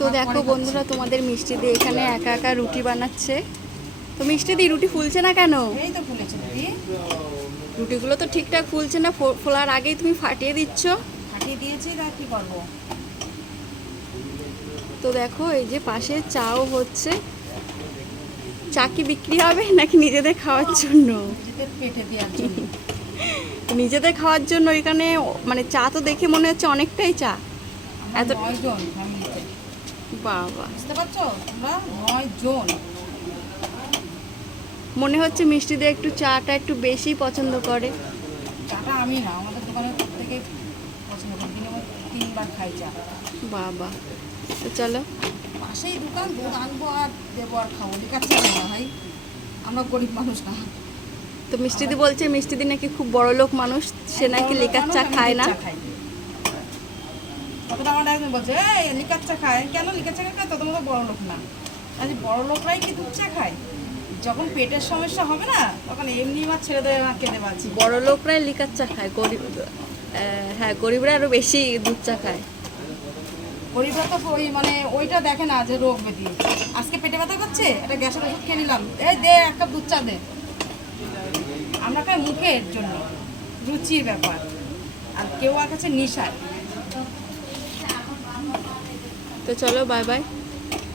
তো দেখো বন্ধুরা তোমাদের মিষ্টি দিয়ে এখানে একা একা রুটি বানাচ্ছে। তো মিষ্টি দিয়ে রুটি ফুলছে না কেন? এই তো ফুলেছে রুটিগুলো তো ঠিকঠাক ফুলছে না ফোলার আগেই তুমি ফাটিয়ে দিচ্ছ। ফাটিয়ে দিয়েছি তা কি করব? তো দেখো এই যে পাশে চাও হচ্ছে। চা কি বিক্রি হবে নাকি নিজেদের খাওয়ার জন্য? নিজেদের পেটে দেওয়ার জন্য। নিজেদের খাওয়ার জন্য এখানে মানে চা তো দেখে মনে হচ্ছে অনেকটাই চা। এত- বাবা। বুঝতে পারছ? তোমরা নয় জন। মনে হচ্ছে মিষ্টি দিয়ে একটু চাটা একটু বেশি পছন্দ করে। চাটা আমি না আমাদের দোকানের থেকে পছন্দ করি। দিনে তিনবার খাই চা। বাবা। তো চলো। পাশেই দোকান দুধ আনব আর দেবো আর খাব। লিখাচ্ছে না ভাই? আমরা গরিব মানুষ না। তো মিষ্টিদি বলছে মিষ্টিদি নাকি খুব বড় লোক মানুষ সে নাকি লেকার চা খায় না। চা আমার একজন বলছে এই লিকার চা খায়। কেন? লিকার চা খায় তত মতো বড় লোক না। আজ বড় লোকরাই কি দুধ চা খায়? যখন পেটের সমস্যা হবে না তখন এমনি মাছ ছেড়ে দেবে না কেঁদে বাঁচি বড় লোকরাই লিকার চা খায় গরিব হ্যাঁ গরিবরা আরও বেশি দুধ চা খায়। গরিবরা তো ওই মানে ওইটা দেখে না যে রোগ ব্যাধি। আজকে পেটে ব্যথা করছে একটা গ্যাসের ওষুধ খেয়ে নিলাম। এই দে এক কাপ দুধ চা দে। আমরা খাই মুখের জন্য। রুচির ব্যাপার। আর কেউ আর কাছে নিশায়। তো চলো বাই বাই